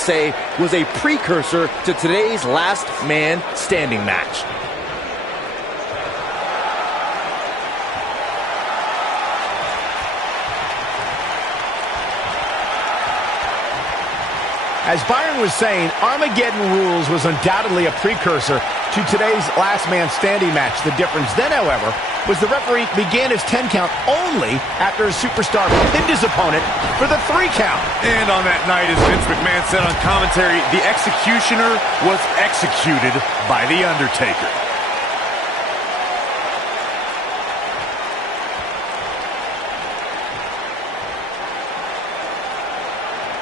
say was a precursor to today's last man standing match. As Byron was saying, Armageddon Rules was undoubtedly a precursor to today's last man standing match. The difference then, however, was the referee began his 10 count only after a superstar pinned his opponent for the 3 count. And on that night, as Vince McMahon said on commentary, the executioner was executed by The Undertaker.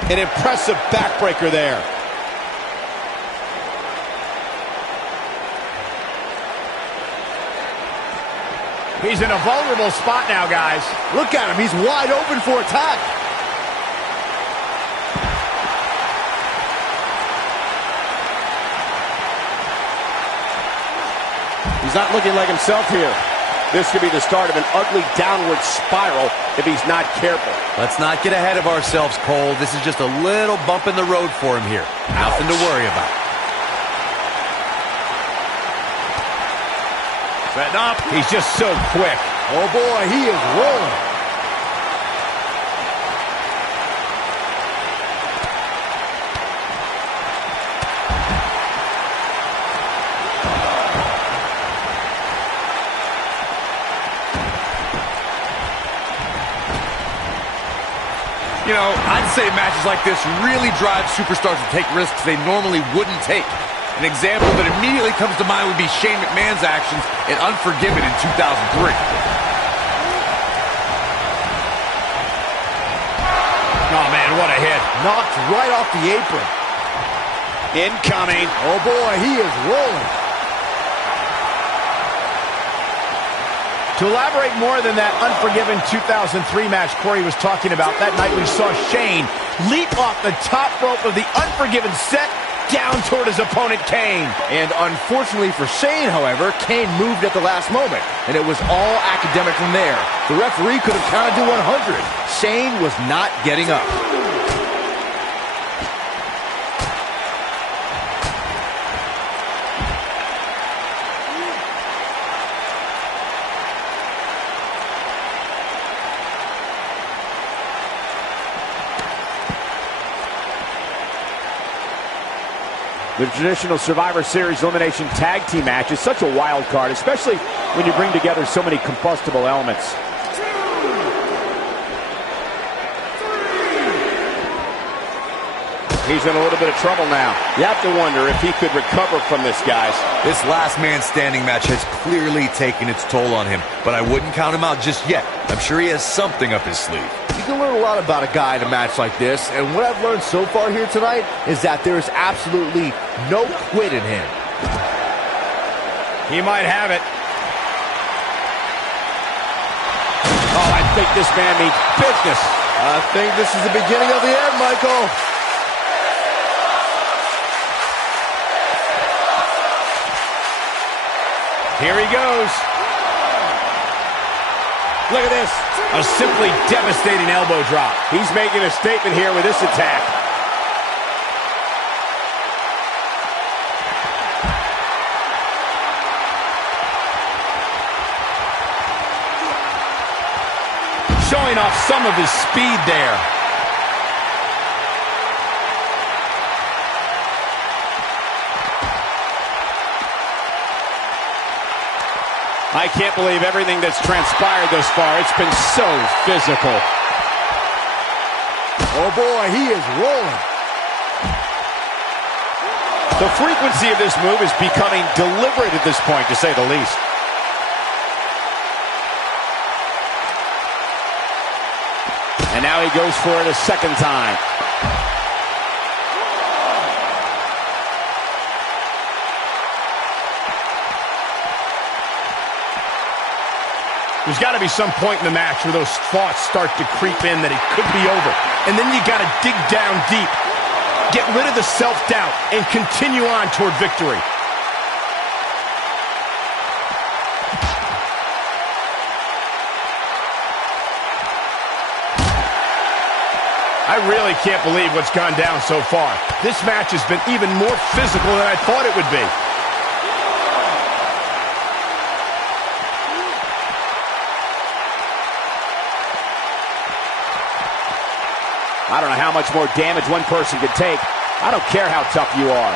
An impressive backbreaker there. He's in a vulnerable spot now, guys. Look at him. He's wide open for attack. He's not looking like himself here. This could be the start of an ugly downward spiral if he's not careful. Let's not get ahead of ourselves, Cole. This is just a little bump in the road for him here. Nothing to worry about. Setting up. He's just so quick. Oh boy, he is rolling. You know, I'd say matches like this really drive superstars to take risks they normally wouldn't take. An example that immediately comes to mind would be Shane McMahon's actions in Unforgiven in 2003. Oh, man, what a hit. Knocked right off the apron. Incoming. Oh boy, he is rolling. To elaborate more than that Unforgiven 2003 match Corey was talking about, that night we saw Shane leap off the top rope of the Unforgiven set down toward his opponent, Kane. And unfortunately for Shane, however, Kane moved at the last moment, and it was all academic from there. The referee could have counted to 100. Shane was not getting up. The traditional Survivor Series Elimination Tag Team match is such a wild card, especially when you bring together so many combustible elements. He's in a little bit of trouble now. You have to wonder if he could recover from this, guys. This last man standing match has clearly taken its toll on him, but I wouldn't count him out just yet. I'm sure he has something up his sleeve. You can learn a lot about a guy in a match like this, and what I've learned so far here tonight is that there is absolutely no quit in him. He might have it. Oh, I think this man means business. I think this is the beginning of the end, Michael. Here he goes. Look at this. A simply devastating elbow drop. He's making a statement here with this attack. Showing off some of his speed there. I can't believe everything that's transpired thus far. It's been so physical. Oh boy, he is rolling. The frequency of this move is becoming deliberate at this point, to say the least. And now he goes for it a second time. There's got to be some point in the match where those thoughts start to creep in that it could be over. And then you got to dig down deep. Get rid of the self-doubt and continue on toward victory. I really can't believe what's gone down so far. This match has been even more physical than I thought it would be. I don't know how much more damage one person could take. I don't care how tough you are.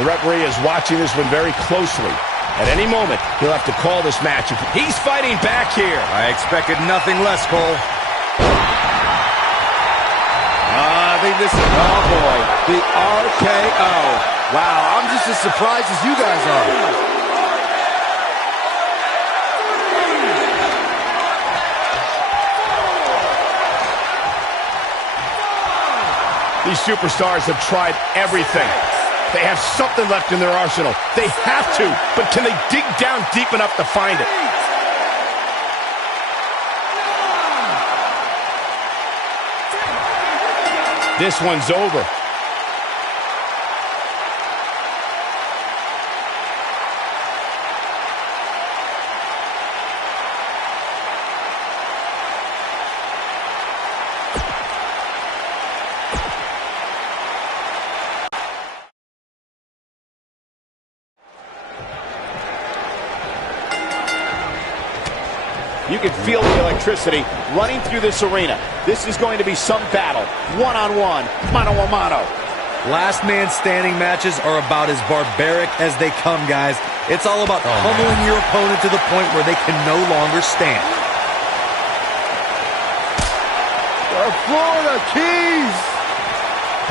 The referee is watching this one very closely. At any moment, he'll have to call this match. He's fighting back here. I expected nothing less, Cole. I think this is, oh boy, the RKO. Wow, I'm just as surprised as you guys are. These superstars have tried everything. They have something left in their arsenal. They have to, but can they dig down deep enough to find it? This one's over. You can feel the electricity running through this arena. This is going to be some battle. One-on-one, mano-a-mano. Last man standing matches are about as barbaric as they come, guys. It's all about pummeling your opponent to the point where they can no longer stand. The Florida Keys!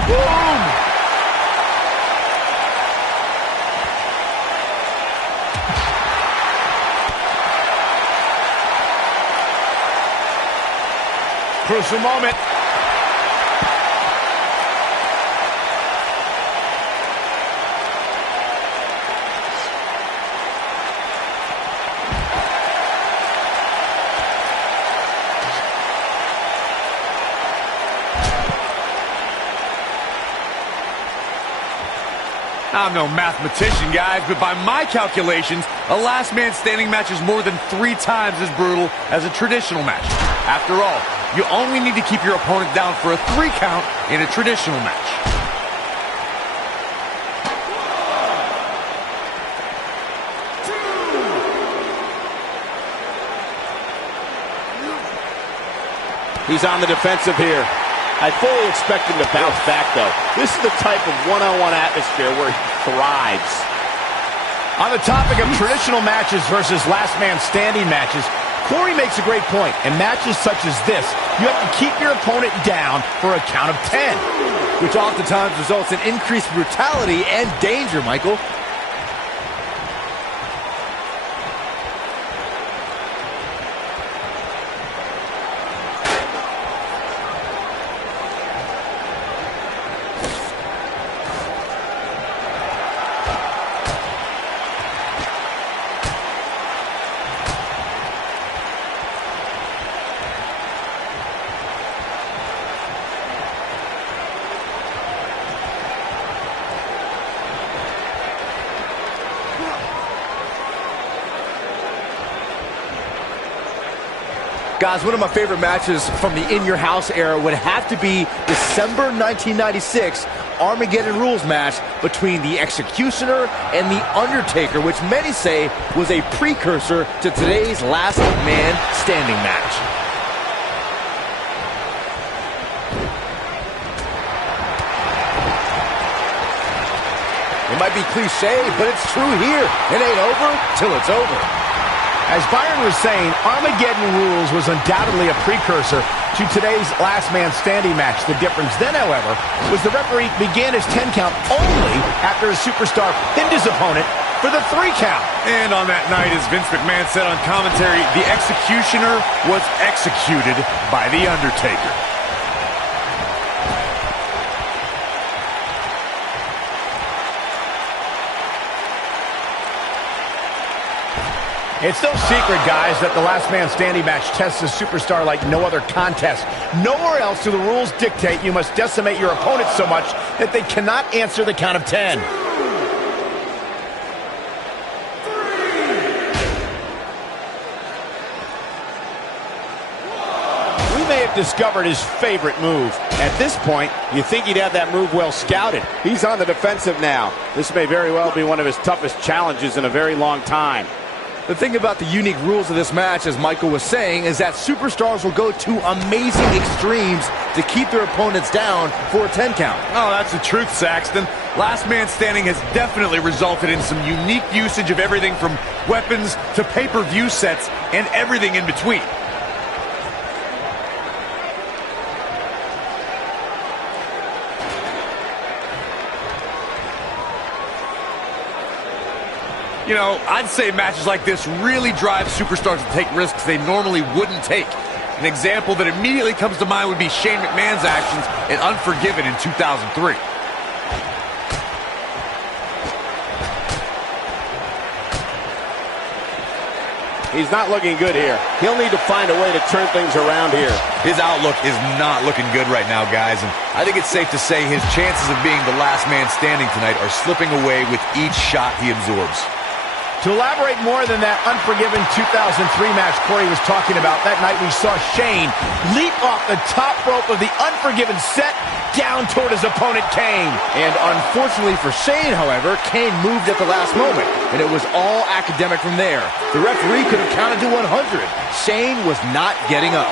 Boom! Crucial moment. I'm no mathematician, guys, but by my calculations, a last man standing match is more than 3 times as brutal as a traditional match. After all, you only need to keep your opponent down for a 3 count in a traditional match. He's on the defensive here. I fully expect him to bounce back, though. This is the type of one-on-one atmosphere where he thrives. On the topic of traditional matches versus last man standing matches, Corey makes a great point. In matches such as this, you have to keep your opponent down for a count of 10. Which oftentimes results in increased brutality and danger, Michael. Guys, one of my favorite matches from the In Your House era would have to be December 1996 Armageddon Rules match between the Executioner and the Undertaker, which many say was a precursor to today's Last Man Standing match. It might be cliche, but it's true here. It ain't over till it's over. As Byron was saying, Armageddon Rules was undoubtedly a precursor to today's last man standing match. The difference then, however, was the referee began his 10 count only after a superstar pinned his opponent for the 3 count. And on that night, as Vince McMahon said on commentary, the Executioner was executed by the Undertaker. It's no secret, guys, that the last man standing match tests a superstar like no other contest. Nowhere else do the rules dictate you must decimate your opponent so much that they cannot answer the count of 10. may have discovered his favorite move. At this point, you think he'd have that move well scouted. He's on the defensive now. This may very well be one of his toughest challenges in a very long time. The thing about the unique rules of this match, as Michael was saying, is that superstars will go to amazing extremes to keep their opponents down for a 10 count. Oh, that's the truth, Saxton. Last Man Standing has definitely resulted in some unique usage of everything from weapons to pay-per-view sets and everything in between. You know, I'd say matches like this really drive superstars to take risks they normally wouldn't take. An example that immediately comes to mind would be Shane McMahon's actions in Unforgiven in 2003. He's not looking good here. He'll need to find a way to turn things around here. His outlook is not looking good right now, guys, and I think it's safe to say his chances of being the last man standing tonight are slipping away with each shot he absorbs. To elaborate more than that Unforgiven 2003 match Corey was talking about, that night we saw Shane leap off the top rope of the Unforgiven set down toward his opponent Kane. And unfortunately for Shane, however, Kane moved at the last moment, and it was all academic from there. The referee could have counted to 100. Shane was not getting up.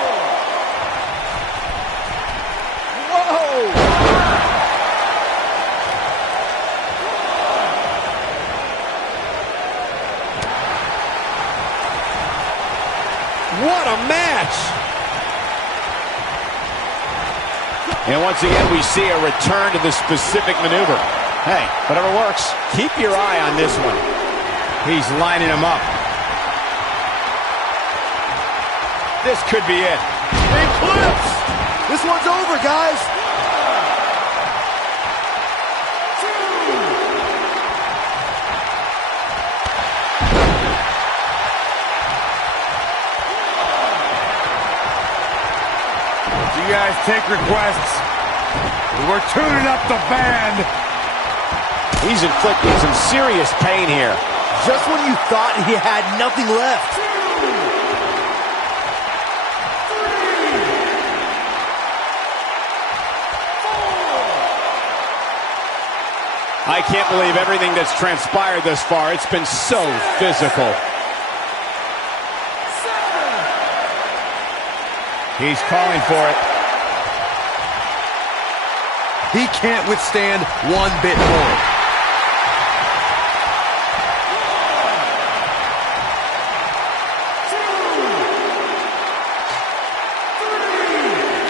What a match! And once again, we see a return to the specific maneuver. Hey, whatever works. Keep your eye on this one. He's lining him up. This could be it. Eclipse! This one's over, guys. You guys take requests. We're tuning up the band. He's inflicting some serious pain here. Just when you thought he had nothing left. I can't believe everything that's transpired thus far. It's been so physical. He's calling for it. He can't withstand one bit more.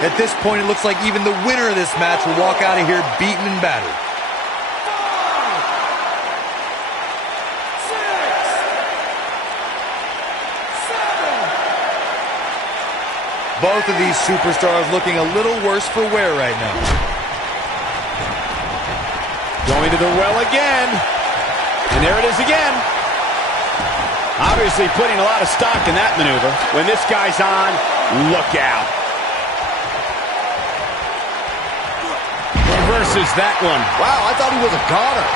At this point, it looks like even the winner of this match will walk out of here beaten and battered. Both of these superstars looking a little worse for wear right now. Going to the well again. And there it is again. Obviously putting a lot of stock in that maneuver. When this guy's on, look out. Reverses that one. Wow, I thought he was a goner.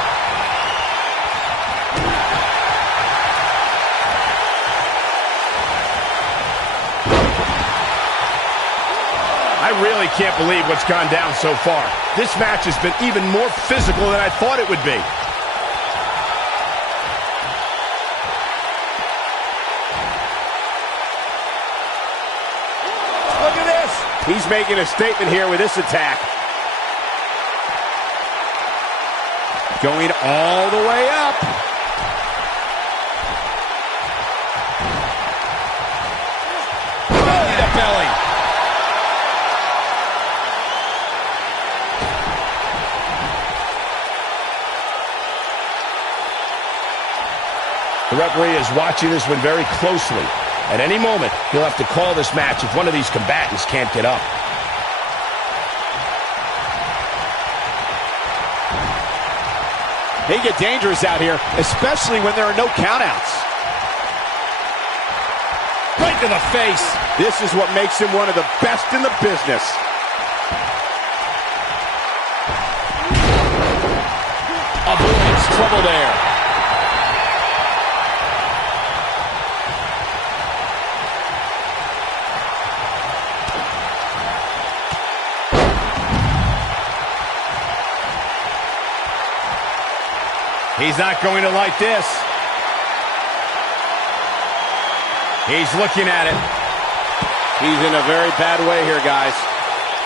I really can't believe what's gone down so far. This match has been even more physical than I thought it would be. Look at this. He's making a statement here with this attack. Going all the way up. Belly to belly. The referee is watching this one very closely. At any moment, he'll have to call this match if one of these combatants can't get up. They get dangerous out here, especially when there are no countouts. Right to the face. This is what makes him one of the best in the business. Avoids trouble there. He's not going to like this. He's looking at it. He's in a very bad way here, guys.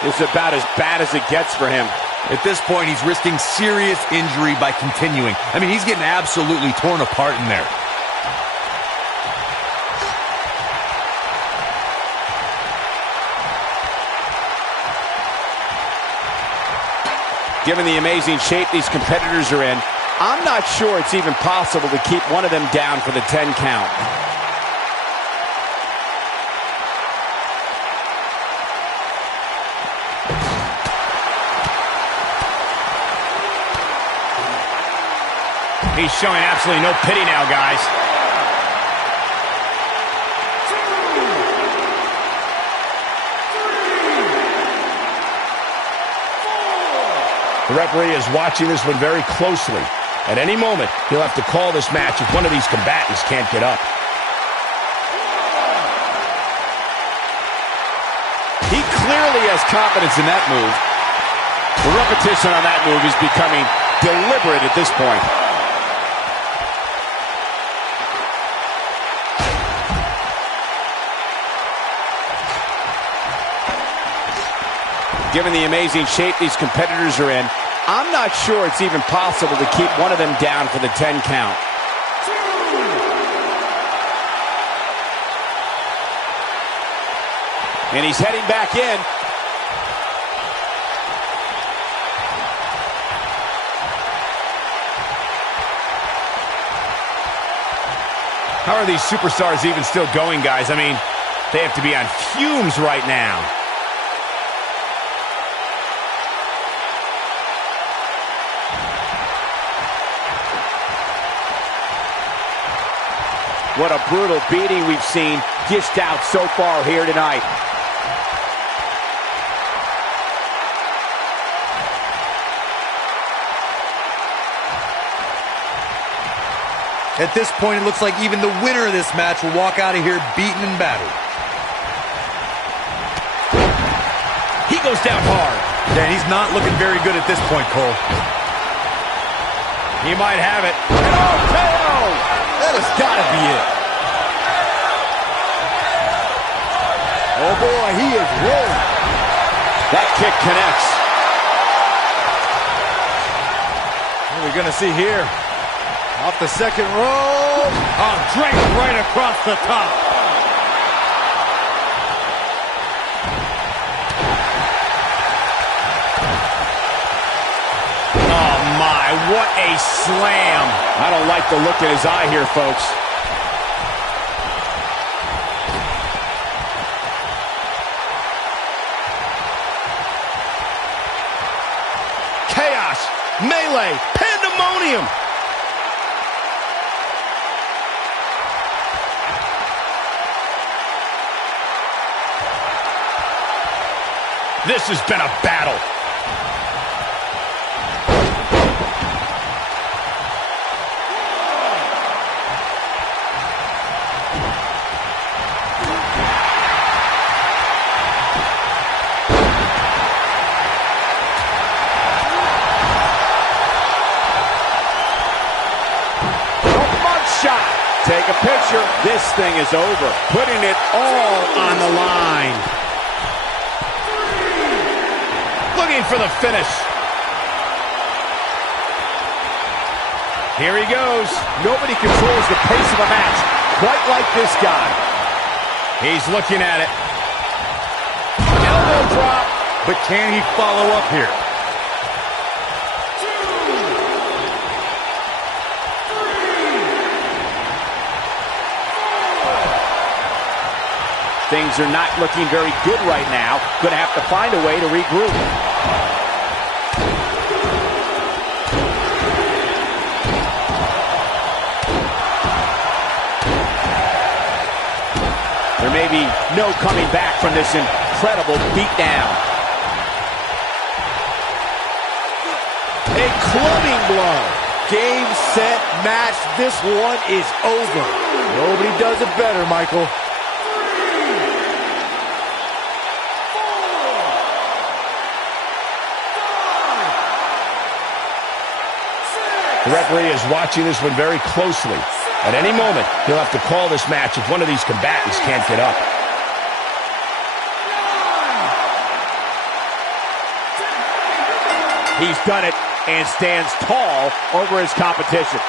This is about as bad as it gets for him. At this point, he's risking serious injury by continuing. I mean, he's getting absolutely torn apart in there. Given the amazing shape these competitors are in, I'm not sure it's even possible to keep one of them down for the 10 count. He's showing absolutely no pity now, guys. The referee is watching this one very closely. At any moment, he'll have to call this match if one of these combatants can't get up. He clearly has confidence in that move. The repetition on that move is becoming deliberate at this point. Given the amazing shape these competitors are in, I'm not sure it's even possible to keep one of them down for the 10 count. And he's heading back in. How are these superstars even still going, guys? I mean, they have to be on fumes right now. What a brutal beating we've seen dished out so far here tonight. At this point, it looks like even the winner of this match will walk out of here beaten and battered. He goes down hard. Dan, he's not looking very good at this point, Cole. He might have it. That has got to be it. Oh, boy, he is rolling. That kick connects. What are we going to see here? Off the second rope. Oh, draped right across the top. Oh, my, what a slam. I don't like the look in his eye here, folks. Chaos, melee, pandemonium. This has been a battle. Take a picture. This thing is over. Putting it all on the line. Looking for the finish. Here he goes. Nobody controls the pace of a match quite like this guy. He's looking at it. Elbow drop. But can he follow up here? Things are not looking very good right now. Going to have to find a way to regroup. There may be no coming back from this incredible beatdown. A clubbing blow. Game, set, match. This one is over. Nobody does it better, Michael. The referee is watching this one very closely. At any moment, he'll have to call this match if one of these combatants can't get up. He's done it and stands tall over his competition.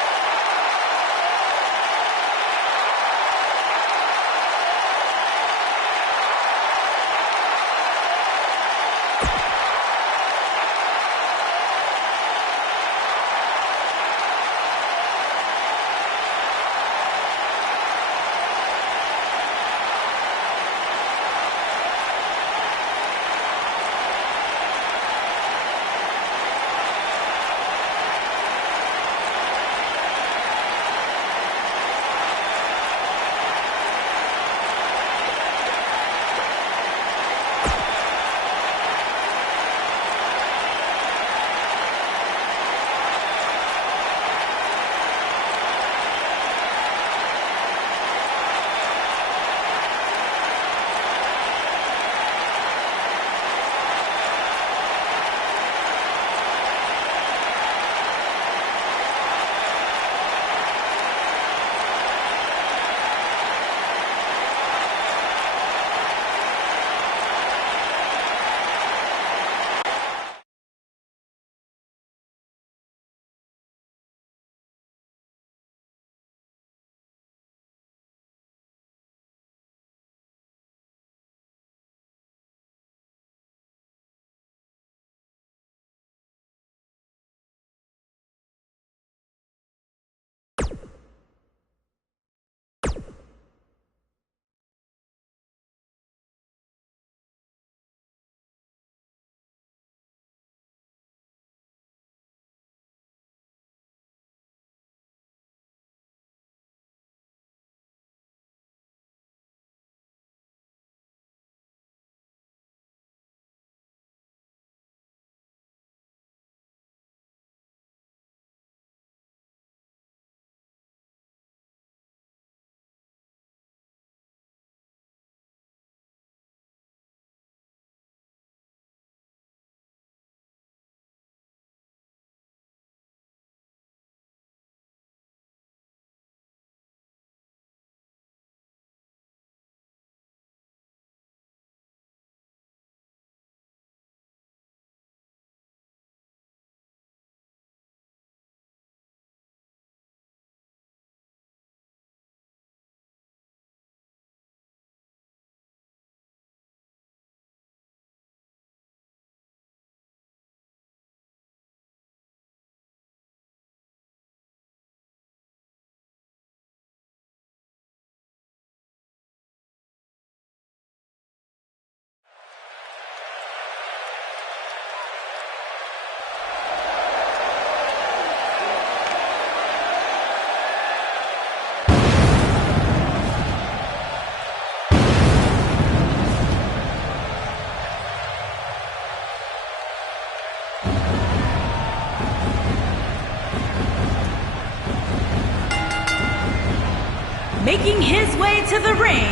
Making his way to the ring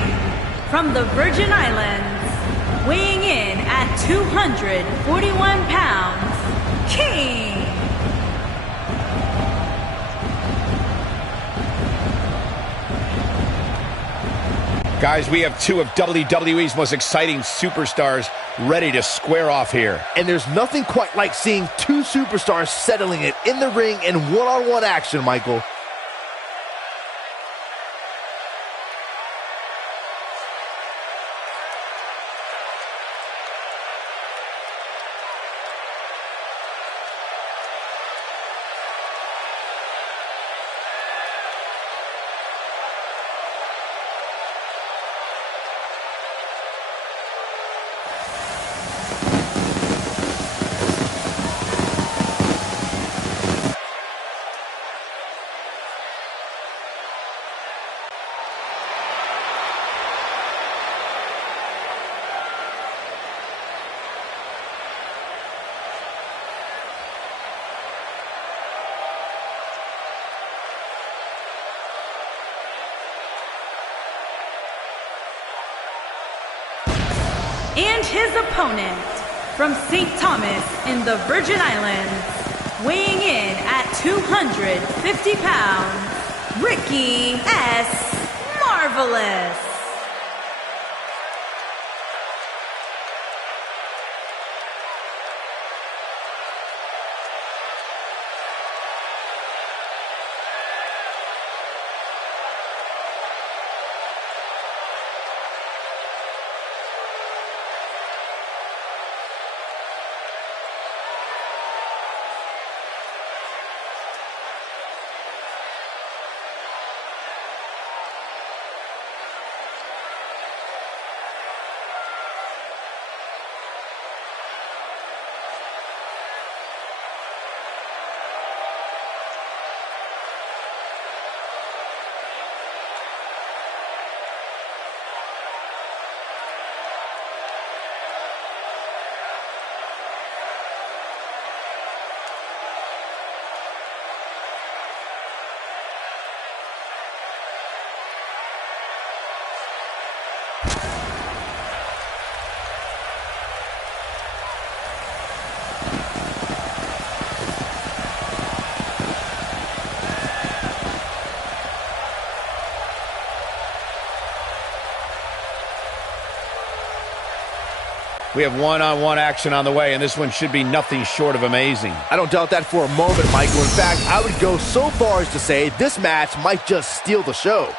from the Virgin Islands, weighing in at 241 pounds, King. Guys, we have two of WWE's most exciting superstars ready to square off here. And there's nothing quite like seeing two superstars settling it in the ring in one-on-one action, Michael. And his opponent, from St. Thomas in the Virgin Islands, weighing in at 250 pounds, Ricky S. Marvelous. We have one-on-one action on the way, and this one should be nothing short of amazing. I don't doubt that for a moment, Michael. In fact, I would go so far as to say this match might just steal the show.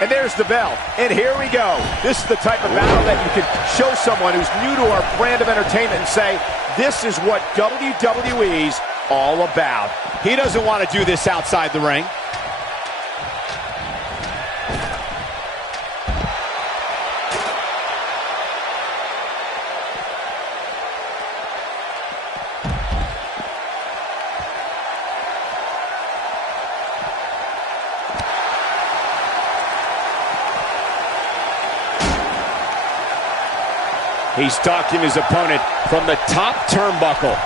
And there's the bell. And here we go. This is the type of battle that you can show someone who's new to our brand of entertainment and say, this is what WWE's all about. He doesn't want to do this outside the ring. He's stalking his opponent from the top turnbuckle.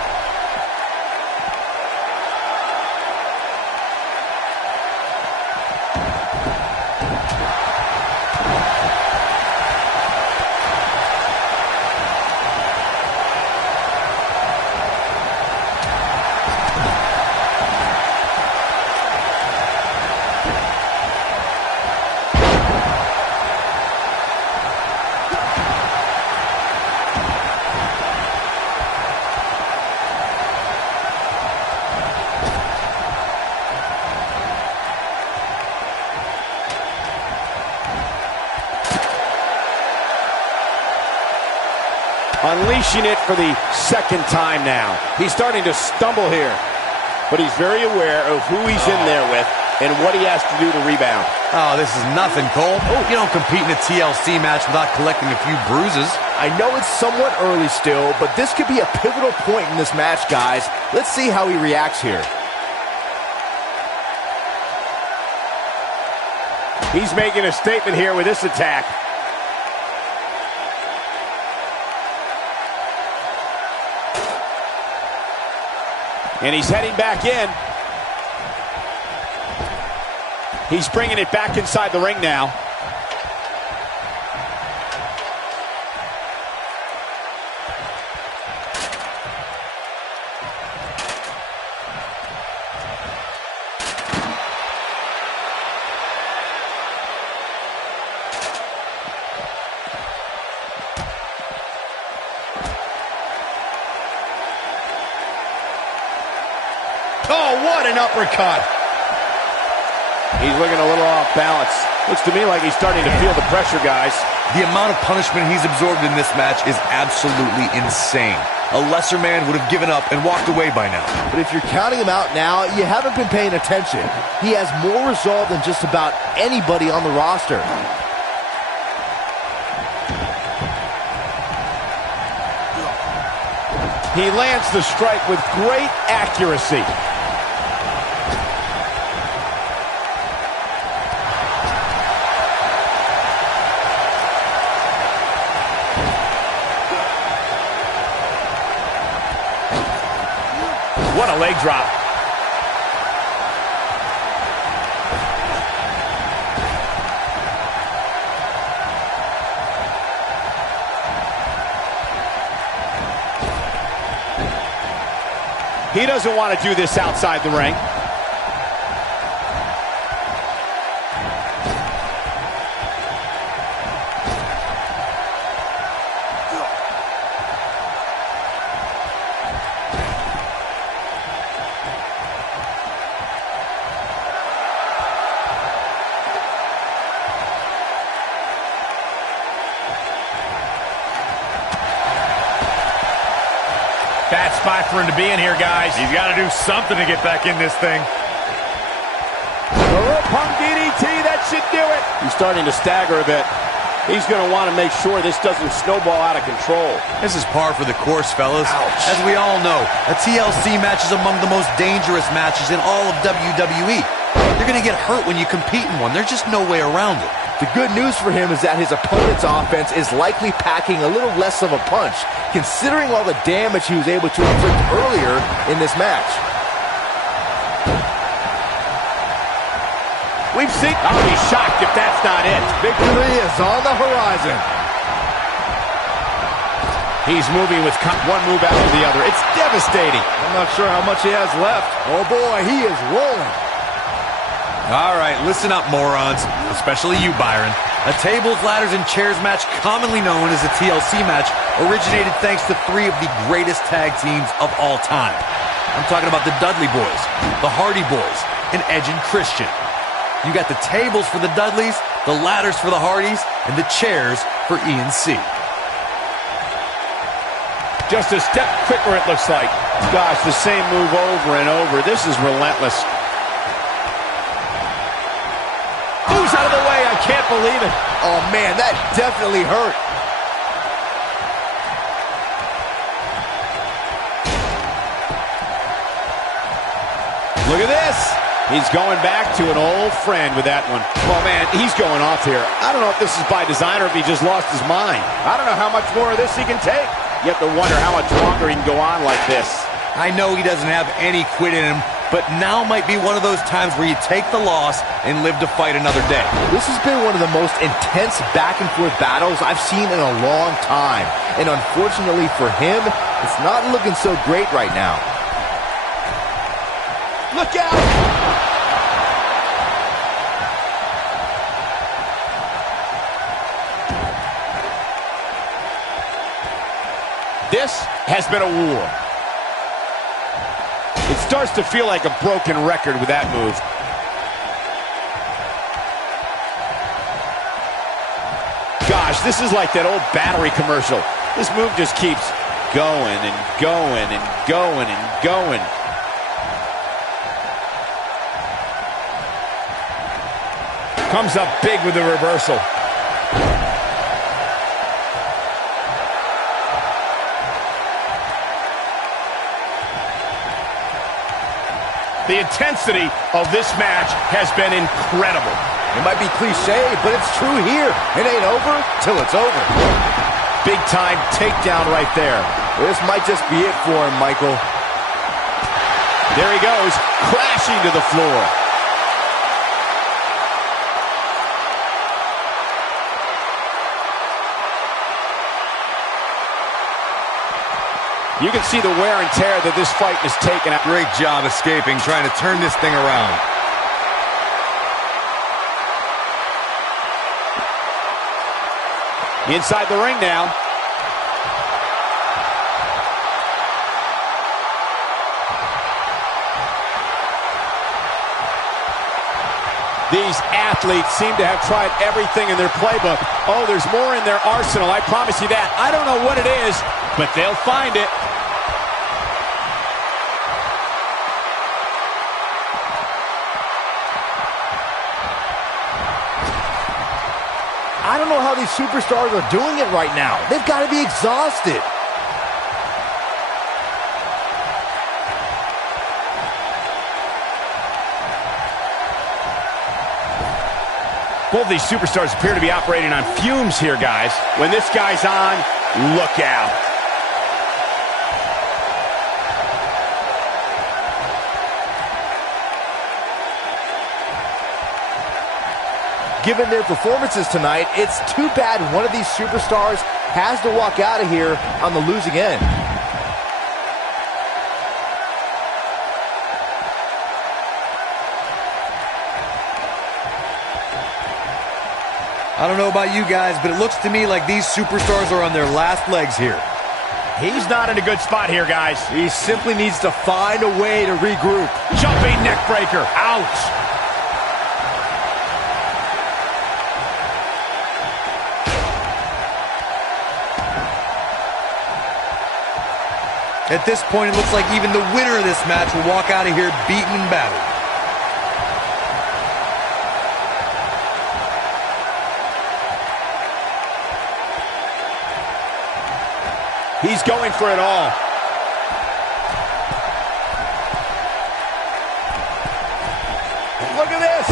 Unleashing it for the second time now. He's starting to stumble here, but he's very aware of who he's in there with and what he has to do to rebound. Oh, this is nothing, Cole. You don't compete in a TLC match without collecting a few bruises. I know it's somewhat early still, but this could be a pivotal point in this match, guys. Let's see how he reacts here. He's making a statement here with this attack. And he's heading back in. He's bringing it back inside the ring now. Oh, what an uppercut. He's looking a little off balance. Looks to me like he's starting to feel the pressure, guys. The amount of punishment he's absorbed in this match is absolutely insane. A lesser man would have given up and walked away by now. But if you're counting him out now, you haven't been paying attention. He has more resolve than just about anybody on the roster. He lands the strike with great accuracy. What a leg drop. He doesn't want to do this outside the ring. Bad spot for him to be in here, guys. He's got to do something to get back in this thing. A rope pump DDT, that should do it. He's starting to stagger a bit. He's going to want to make sure this doesn't snowball out of control. This is par for the course, fellas. Ouch. As we all know, a TLC match is among the most dangerous matches in all of WWE. You're going to get hurt when you compete in one. There's just no way around it. The good news for him is that his opponent's offense is likely packing a little less of a punch, considering all the damage he was able to inflict earlier in this match. We've seen... I'll be shocked if that's not it. Victory is on the horizon. He's moving with one move after the other. It's devastating. I'm not sure how much he has left. Oh boy, he is rolling. All right, listen up, morons. Especially you, Byron. A tables, ladders, and chairs match, commonly known as a TLC match, originated thanks to three of the greatest tag teams of all time. I'm talking about the Dudley Boys, the Hardy Boys, and Edge and Christian. You got the tables for the Dudleys, the ladders for the Hardys, and the chairs for E&C. Just a step quicker, it looks like. Gosh, the same move over and over. This is relentless. Moves out of the way. I can't believe it. Oh man, that definitely hurt. Look at this. He's going back to an old friend with that one. Well, man, he's going off here. I don't know if this is by design or if he just lost his mind. I don't know how much more of this he can take. You have to wonder how much longer he can go on like this. I know he doesn't have any quit in him, but now might be one of those times where you take the loss and live to fight another day. This has been one of the most intense back-and-forth battles I've seen in a long time. And unfortunately for him, it's not looking so great right now. Look out! This has been a war. It starts to feel like a broken record with that move. Gosh, this is like that old battery commercial. This move just keeps going and going and going and going. Comes up big with the reversal. The intensity of this match has been incredible. It might be cliche, but it's true here. It ain't over till it's over. Big time takedown right there. This might just be it for him, Michael. There he goes, crashing to the floor. You can see the wear and tear that this fight has taken. Great job escaping, trying to turn this thing around. Inside the ring now. These athletes seem to have tried everything in their playbook. Oh, there's more in their arsenal, I promise you that. I don't know what it is, but they'll find it. I don't know how these superstars are doing it right now. They've got to be exhausted. Both these superstars appear to be operating on fumes here, guys. When this guy's on, look out. given their performances tonight, it's too bad one of these superstars has to walk out of here on the losing end. I don't know about you guys, but it looks to me like these superstars are on their last legs here. He's not in a good spot here, guys. He simply needs to find a way to regroup. Jumping neck breaker. Ouch. At this point, it looks like even the winner of this match will walk out of here beaten and battered. He's going for it all. Look at this.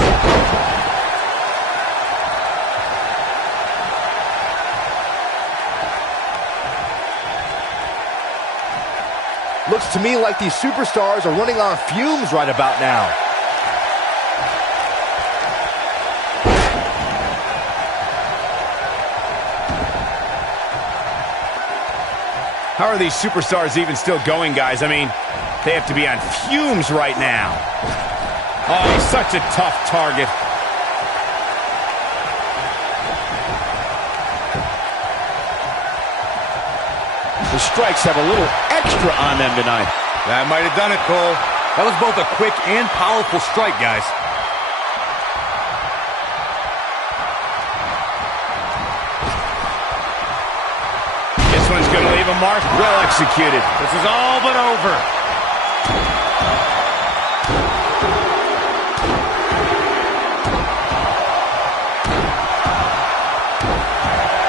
Looks to me like these superstars are running on fumes right about now. How are these superstars even still going, guys? I mean, they have to be on fumes right now. Oh, he's such a tough target. The strikes have a little extra on them tonight. That might have done it, Cole. That was both a quick and powerful strike, guys. This one's going to leave a mark. Well executed. This is all but over.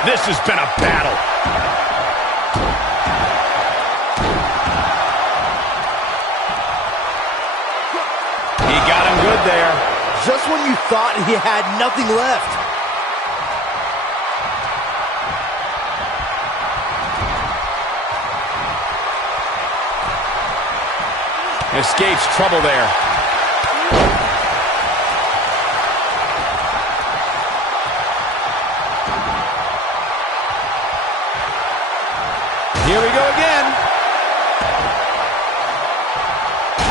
This has been a battle. He got him good there. Just when you thought he had nothing left. Escapes trouble there. Here we go again.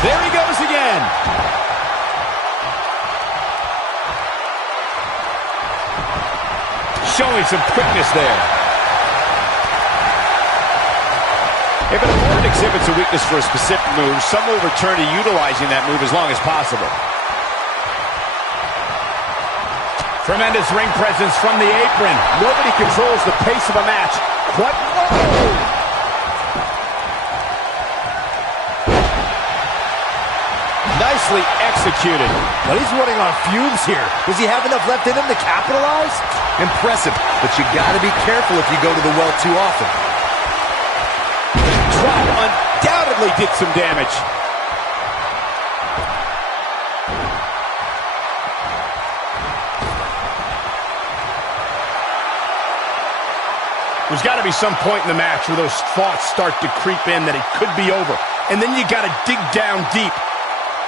There he goes again. Showing some quickness there. If an opponent exhibits a weakness for a specific move, some will return to utilizing that move as long as possible. Tremendous ring presence from the apron. Nobody controls the pace of a match. What? Whoa! Nicely executed. But he's running on fumes here. Does he have enough left in him to capitalize? Impressive, but you gotta be careful if you go to the well too often. Drop undoubtedly did some damage. There's got to be some point in the match where those thoughts start to creep in that it could be over. And then you got to dig down deep.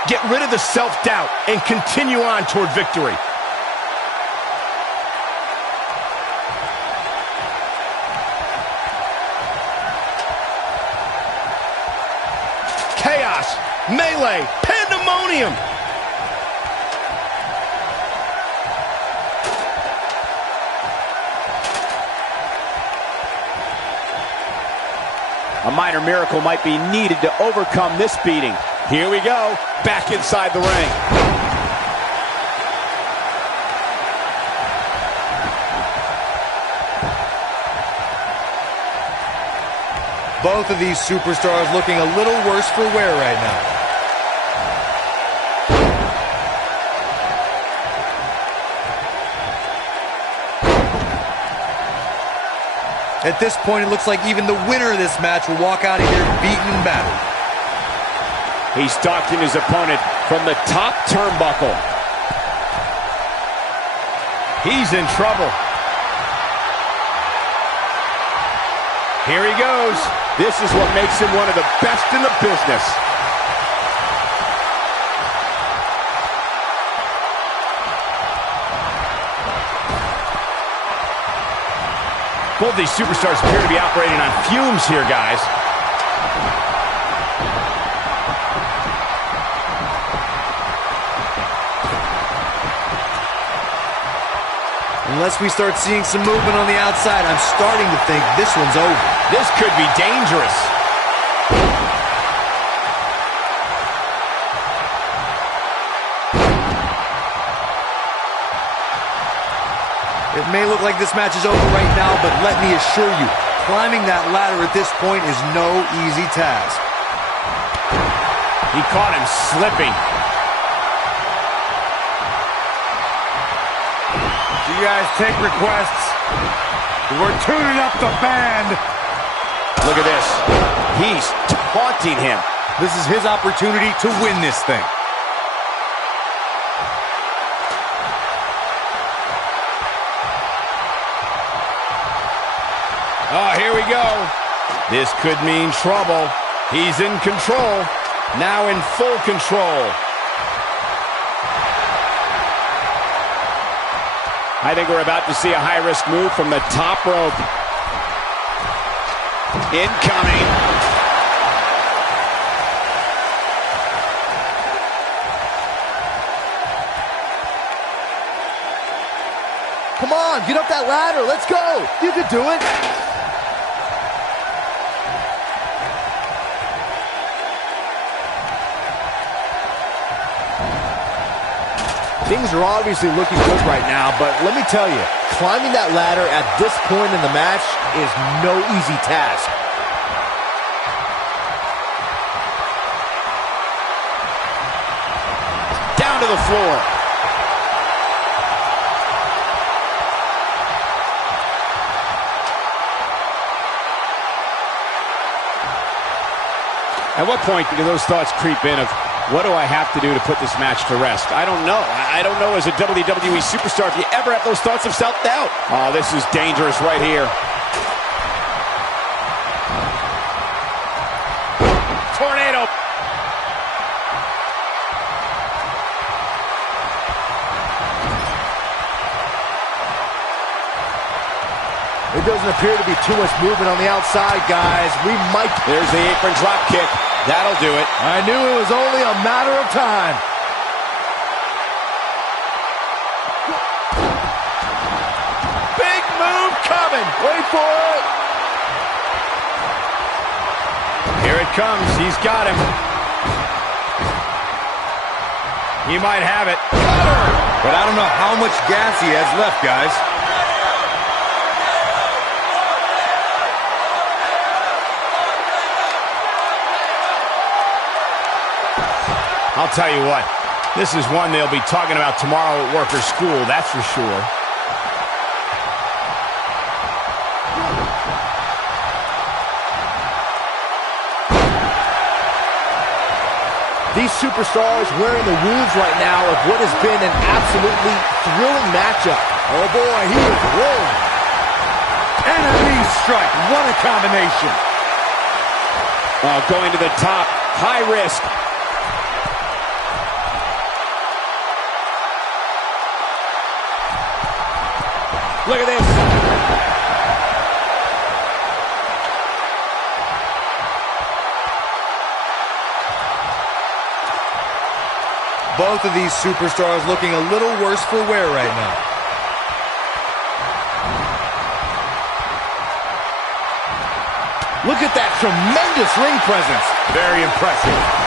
Get rid of the self-doubt and continue on toward victory. Chaos, melee, pandemonium. A minor miracle might be needed to overcome this beating. Here we go, back inside the ring. Both of these superstars looking a little worse for wear right now. At this point, it looks like even the winner of this match will walk out of here beaten and battered. He's stalking his opponent from the top turnbuckle. He's in trouble. Here he goes. This is what makes him one of the best in the business. Both these superstars appear to be operating on fumes here, guys. Unless we start seeing some movement on the outside, I'm starting to think this one's over. This could be dangerous. It may look like this match is over right now, but let me assure you, climbing that ladder at this point is no easy task. He caught him slipping. Do you guys take requests? We're tuning up the band. Look at this. He's taunting him. This is his opportunity to win this thing. Oh, here we go. This could mean trouble. He's in control. Now in full control. I think we're about to see a high-risk move from the top rope. Incoming. Come on, get up that ladder. Let's go. You can do it. Things are obviously looking good right now, but let me tell you, climbing that ladder at this point in the match is no easy task. Down to the floor. At what point do those thoughts creep in of, what do I have to do to put this match to rest? I don't know. I don't know as a WWE superstar if you ever have those thoughts of self-doubt. Oh, this is dangerous right here. Tornado. It doesn't appear to be too much movement on the outside, guys. We might... There's the apron drop kick. That'll do it. I knew it was only a matter of time. Big move coming. Wait for it. Here it comes. He's got him. He might have it. But I don't know how much gas he has left, guys. I'll tell you what, this is one they'll be talking about tomorrow at workers' school, that's for sure. These superstars wearing the wounds right now of what has been an absolutely thrilling matchup. Oh boy, he is rolling. And a knee strike. What a combination. Going to the top, high risk. Look at this. Both of these superstars looking a little worse for wear right now. Look at that tremendous ring presence. Very impressive.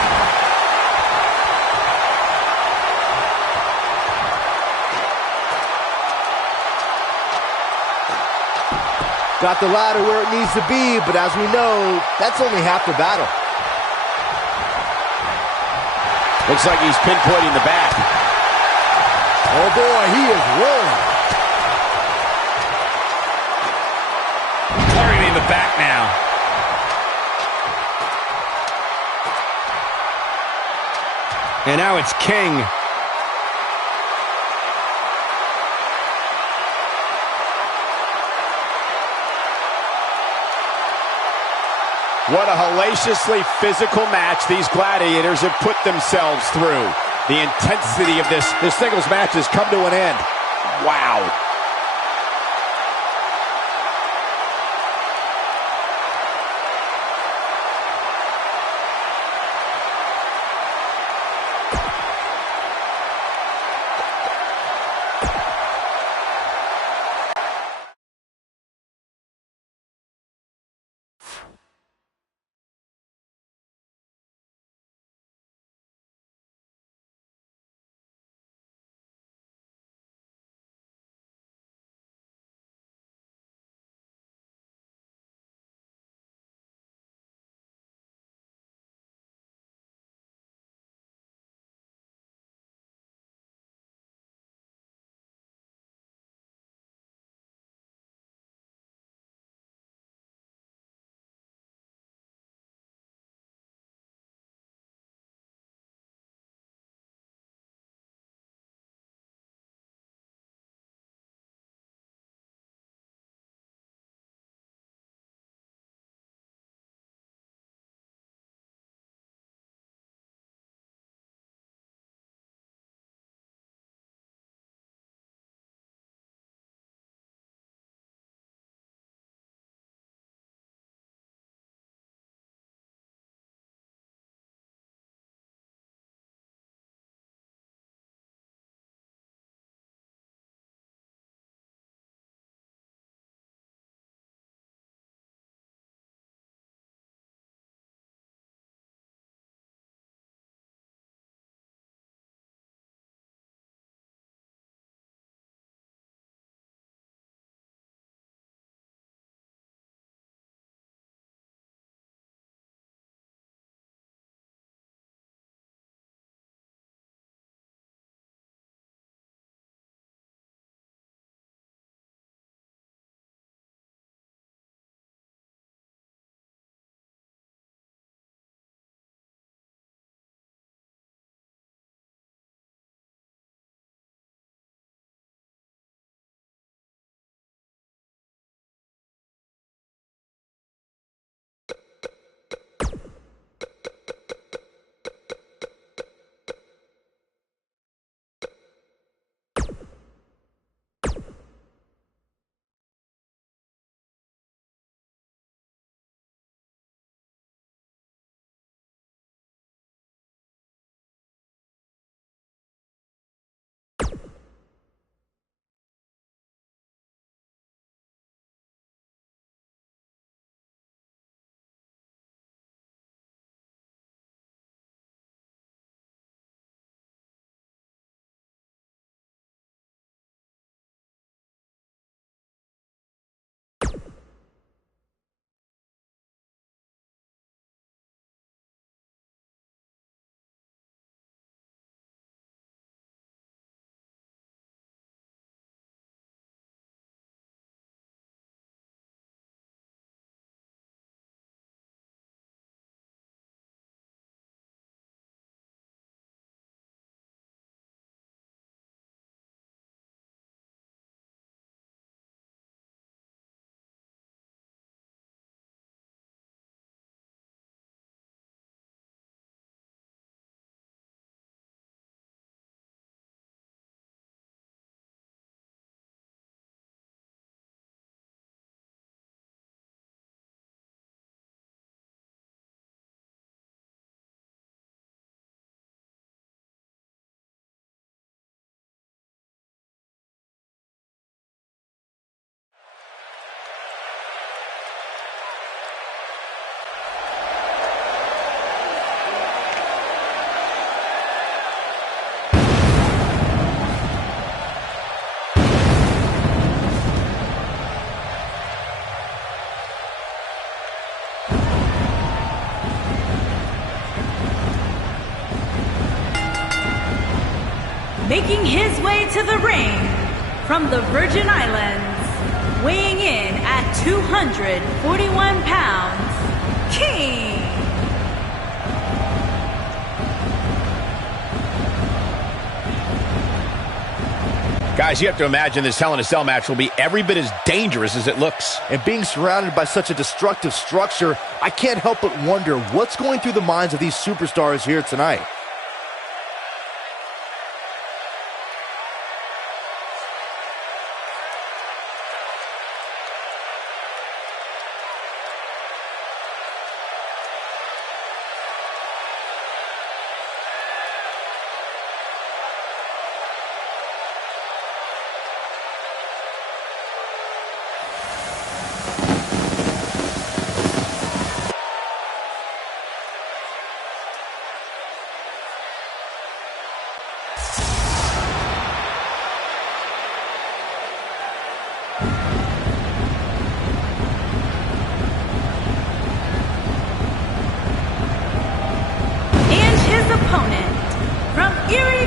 Got the ladder where it needs to be, but as we know, that's only half the battle. Looks like he's pinpointing the back. Oh boy, he is rolling. Targeting the back now. And now it's King. What a hellaciously physical match these gladiators have put themselves through. The intensity of this singles match has come to an end. Wow. Making his way to the ring from the Virgin Islands, weighing in at 241 pounds, King. Guys, you have to imagine this Hell in a Cell match will be every bit as dangerous as it looks. And being surrounded by such a destructive structure, I can't help but wonder what's going through the minds of these superstars here tonight.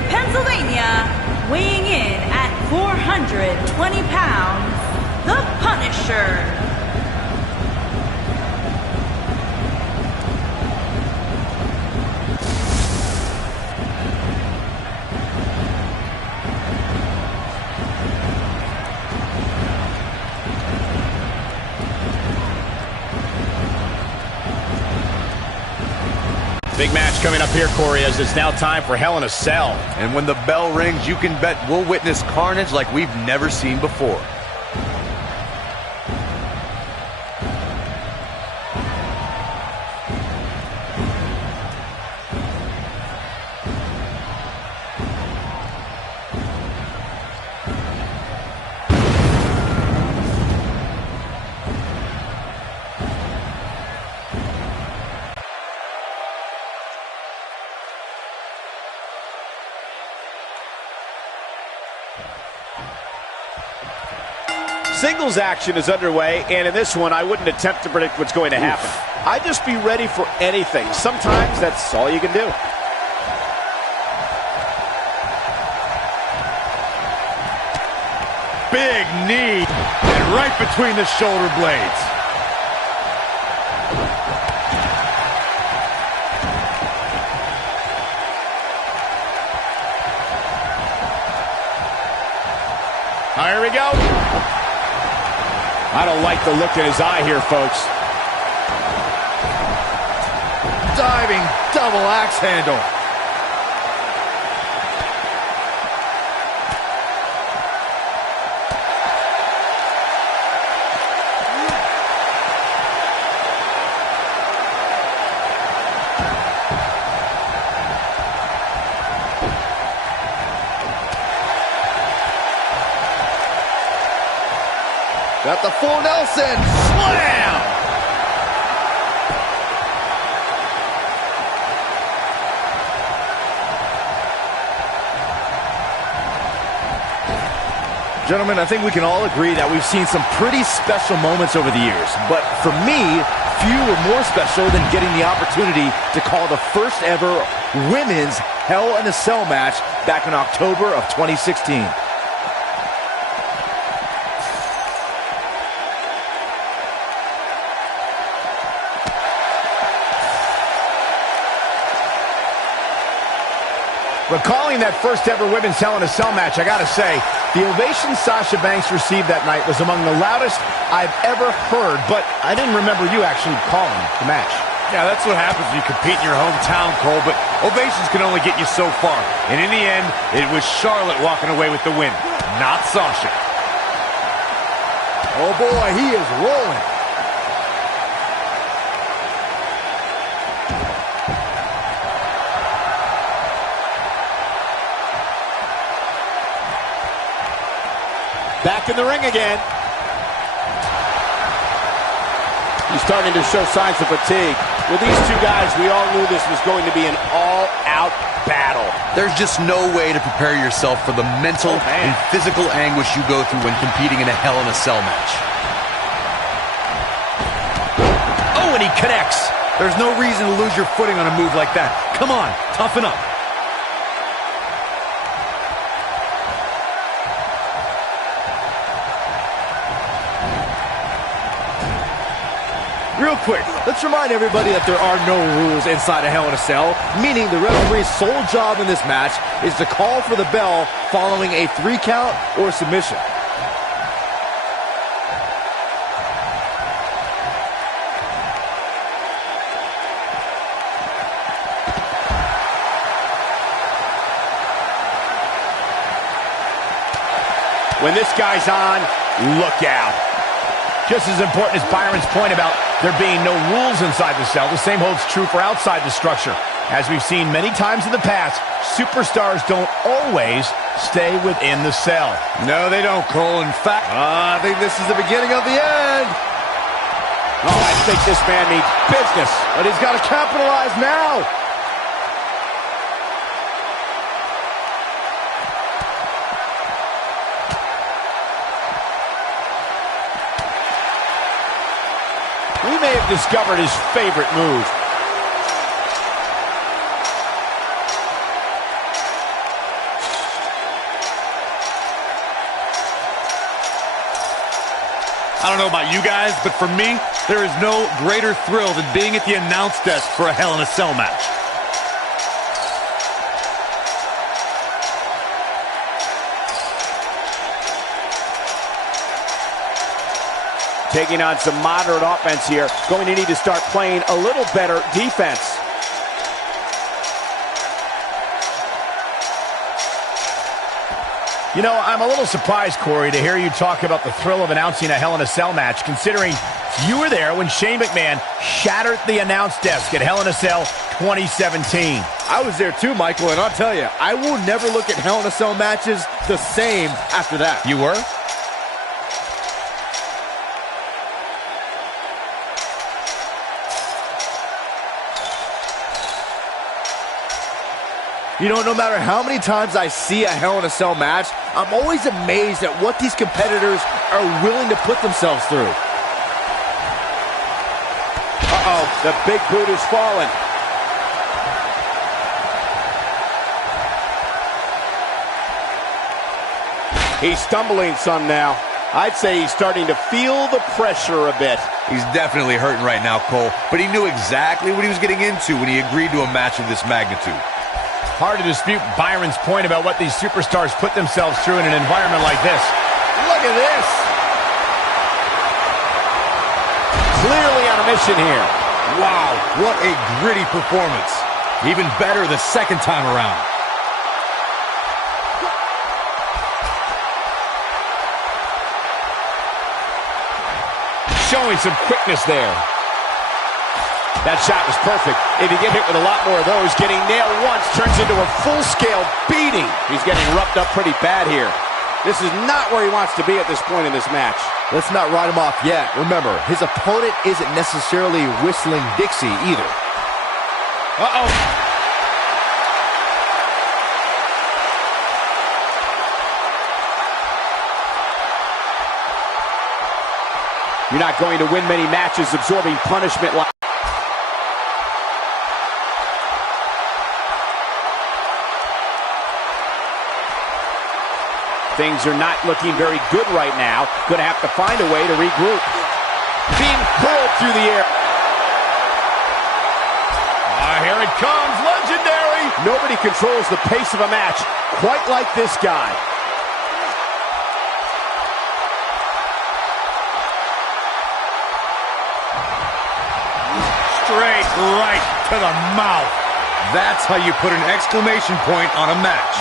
Pennsylvania, weighing in at 420 pounds, the Punisher. Big match coming up here, Corey, as it's now time for Hell in a Cell. And when the bell rings, you can bet we'll witness carnage like we've never seen before. Singles action is underway, and in this one, I wouldn't attempt to predict what's going to happen. I'd just be ready for anything. Sometimes that's all you can do. Big knee, and right between the shoulder blades. Here we go. I don't like the look in his eye here, folks. Diving double axe handle. Got the full Nelson. Slam! Gentlemen, I think we can all agree that we've seen some pretty special moments over the years. But for me, few were more special than getting the opportunity to call the first ever women's Hell in a Cell match back in October of 2016. Recalling that first ever women's Hell in a Cell match, I gotta say, the ovation Sasha Banks received that night was among the loudest I've ever heard, but I didn't remember you actually calling the match. Yeah, that's what happens when you compete in your hometown, Cole, but ovations can only get you so far. And in the end, it was Charlotte walking away with the win, not Sasha. Oh boy, he is rolling. Back in the ring again. He's starting to show signs of fatigue. With these two guys, we all knew this was going to be an all-out battle. There's just no way to prepare yourself for the mental and physical anguish you go through when competing in a Hell in a Cell match. Oh, and he connects. There's no reason to lose your footing on a move like that. Come on, toughen up. Real quick, let's remind everybody that there are no rules inside a Hell in a Cell, meaning the referee's sole job in this match is to call for the bell following a 3 count or submission. When this guy's on, look out. Just as important as Byron's point about there being no rules inside the cell, the same holds true for outside the structure. As we've seen many times in the past, superstars don't always stay within the cell. No, they don't, Cole. In fact, I think this is the beginning of the end. Oh, I think this man needs business. But he's got to capitalize now. We may have discovered his favorite move. I don't know about you guys, but for me, there is no greater thrill than being at the announce desk for a Hell in a Cell match. Taking on some moderate offense here. Going to need to start playing a little better defense. You know, I'm a little surprised, Corey, to hear you talk about the thrill of announcing a Hell in a Cell match, considering you were there when Shane McMahon shattered the announce desk at Hell in a Cell 2017. I was there too, Michael, and I'll tell you, I will never look at Hell in a Cell matches the same after that. You were? You know, no matter how many times I see a Hell in a Cell match, I'm always amazed at what these competitors are willing to put themselves through. Uh-oh, the big boot is falling. He's stumbling some now. I'd say he's starting to feel the pressure a bit. he's definitely hurting right now, Cole, but he knew exactly what he was getting into when he agreed to a match of this magnitude. Hard to dispute Byron's point about what these superstars put themselves through in an environment like this. Look at this. Clearly on a mission here. Wow, what a gritty performance. Even better the second time around. Showing some quickness there. That shot was perfect. If you get hit with a lot more of those, getting nailed once turns into a full-scale beating. He's getting roughed up pretty bad here. This is not where he wants to be at this point in this match. Let's not write him off yet. Remember, his opponent isn't necessarily whistling Dixie either. Uh-oh. You're not going to win many matches absorbing punishment like... Things are not looking very good right now. Going to have to find a way to regroup. Being hurled through the air. Here it comes, legendary! Nobody controls the pace of a match quite like this guy. Straight right to the mouth. That's how you put an exclamation point on a match.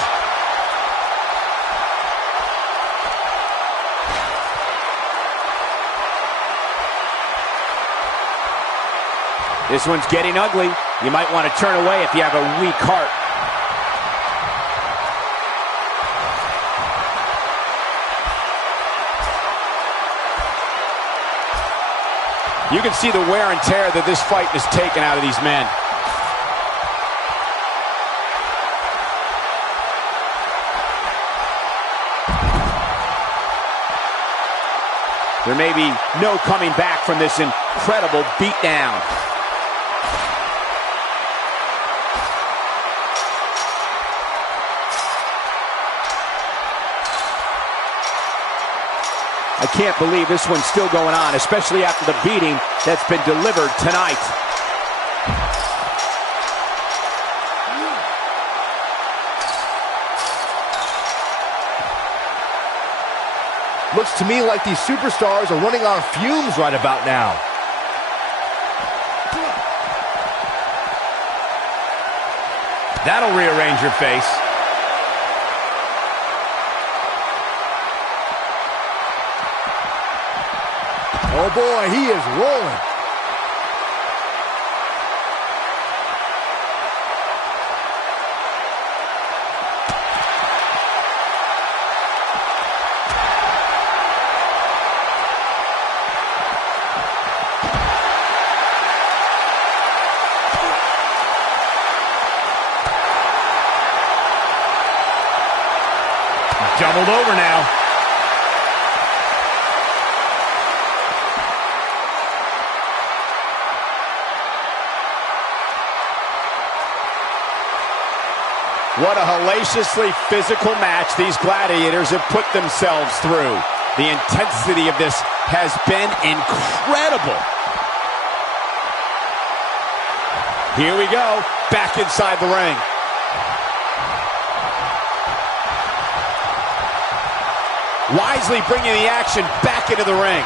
This one's getting ugly. You might want to turn away if you have a weak heart. You can see the wear and tear that this fight has taken out of these men. There may be no coming back from this incredible beatdown. I can't believe this one's still going on, especially after the beating that's been delivered tonight. Looks to me like these superstars are running on fumes right about now. That'll rearrange your face. Oh boy, he is rolling. Doubled over now. What a hellaciously physical match these gladiators have put themselves through. The intensity of this has been incredible. Here we go, back inside the ring. Wisely bringing the action back into the ring.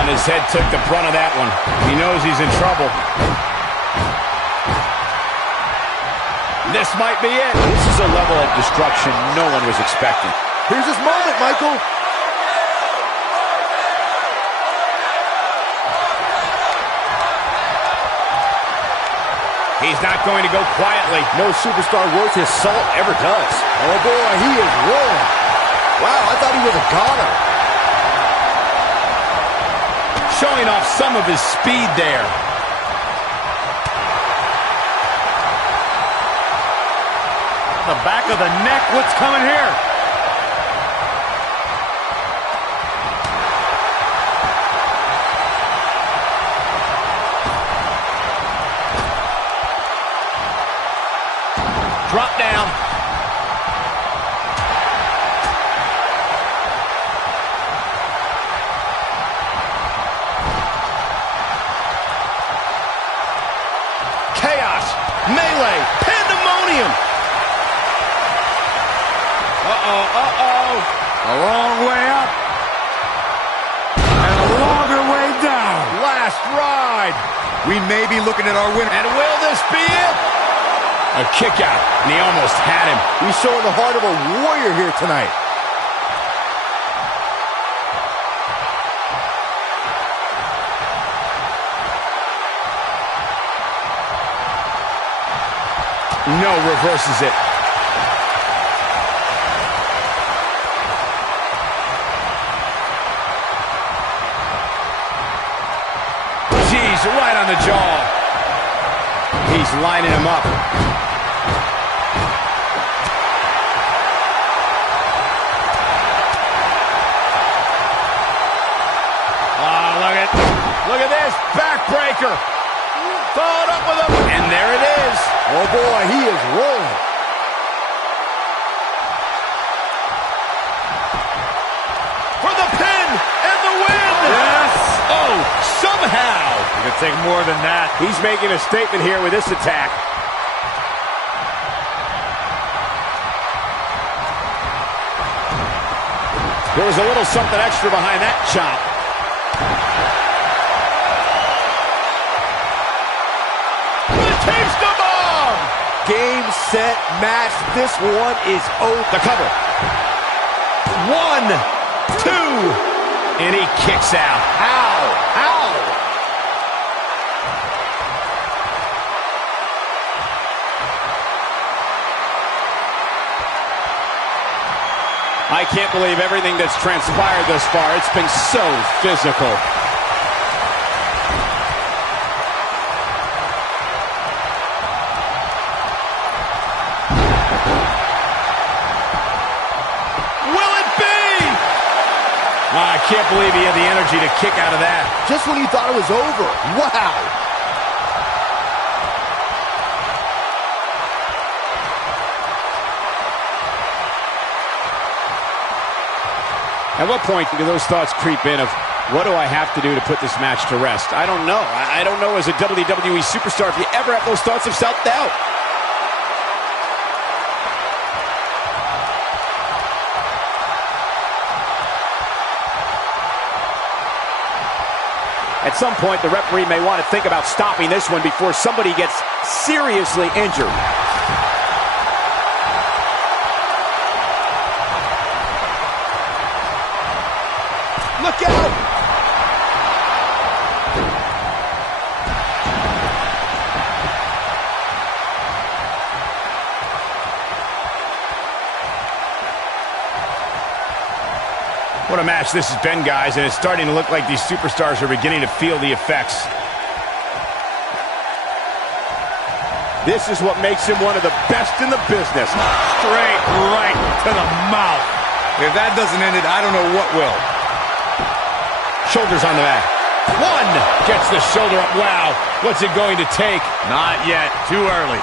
On his head took the brunt of that one. He knows he's in trouble. This might be it. This is a level of destruction no one was expecting. Here's his moment, Michael. He's not going to go quietly. No superstar worth his salt ever does. Oh boy, he is rolling. Wow, I thought he was a goner. Showing off some of his speed there. The back of the neck, what's coming here? Drop down. Chaos, melee, pandemonium. A long way up and a longer way down. Last ride. We may be looking at our winner. And will this be it? A kick out, and he almost had him. He's showing the heart of a warrior here tonight. No, reverses it. Jeez, right on the jaw. He's lining him up. Oh, look at this, backbreaker. Followed up with him, and there it is. Oh boy, he is rolling. For the pin and the win. Yes. Oh, somehow. You can take more than that. He's making a statement here with this attack. There was a little something extra behind that chop. Taste the bomb! Game, set, match. This one is over. The cover. 1, 2, and he kicks out. Ow! Ow! I can't believe everything that's transpired thus far. It's been so physical. I can't believe he had the energy to kick out of that. Just when you thought it was over. Wow. At what point do those thoughts creep in of, what do I have to do to put this match to rest? I don't know. I don't know as a WWE superstar if you ever have those thoughts of self-doubt. At some point, the referee may want to think about stopping this one before somebody gets seriously injured. Look out! What a match this has been, guys, and it's starting to look like these superstars are beginning to feel the effects. This is what makes him one of the best in the business. Straight right to the mouth. If that doesn't end it, I don't know what will. Shoulders on the mat. One! Gets the shoulder up. Wow. What's it going to take? Not yet. Too early.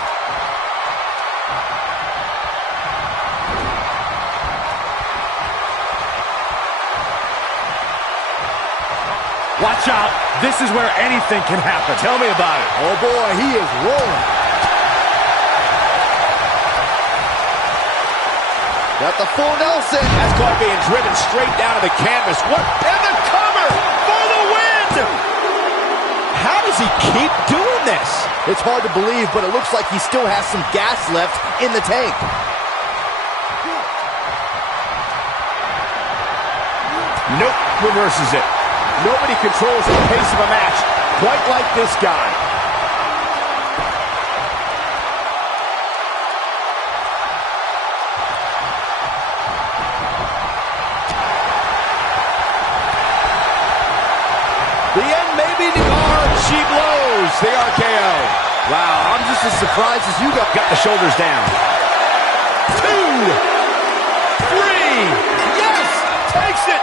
Watch out. This is where anything can happen. Tell me about it. Oh, boy, he is rolling. Got the full Nelson. That's caught being driven straight down to the canvas. What? And the cover for the win! How does he keep doing this? It's hard to believe, but it looks like he still has some gas left in the tank. Nope. Reverses it. Nobody controls the pace of a match quite like this guy. The end may be near. She blows the RKO. Wow, I'm just as surprised as you got. Got the shoulders down. 2, 3. Yes! Takes it.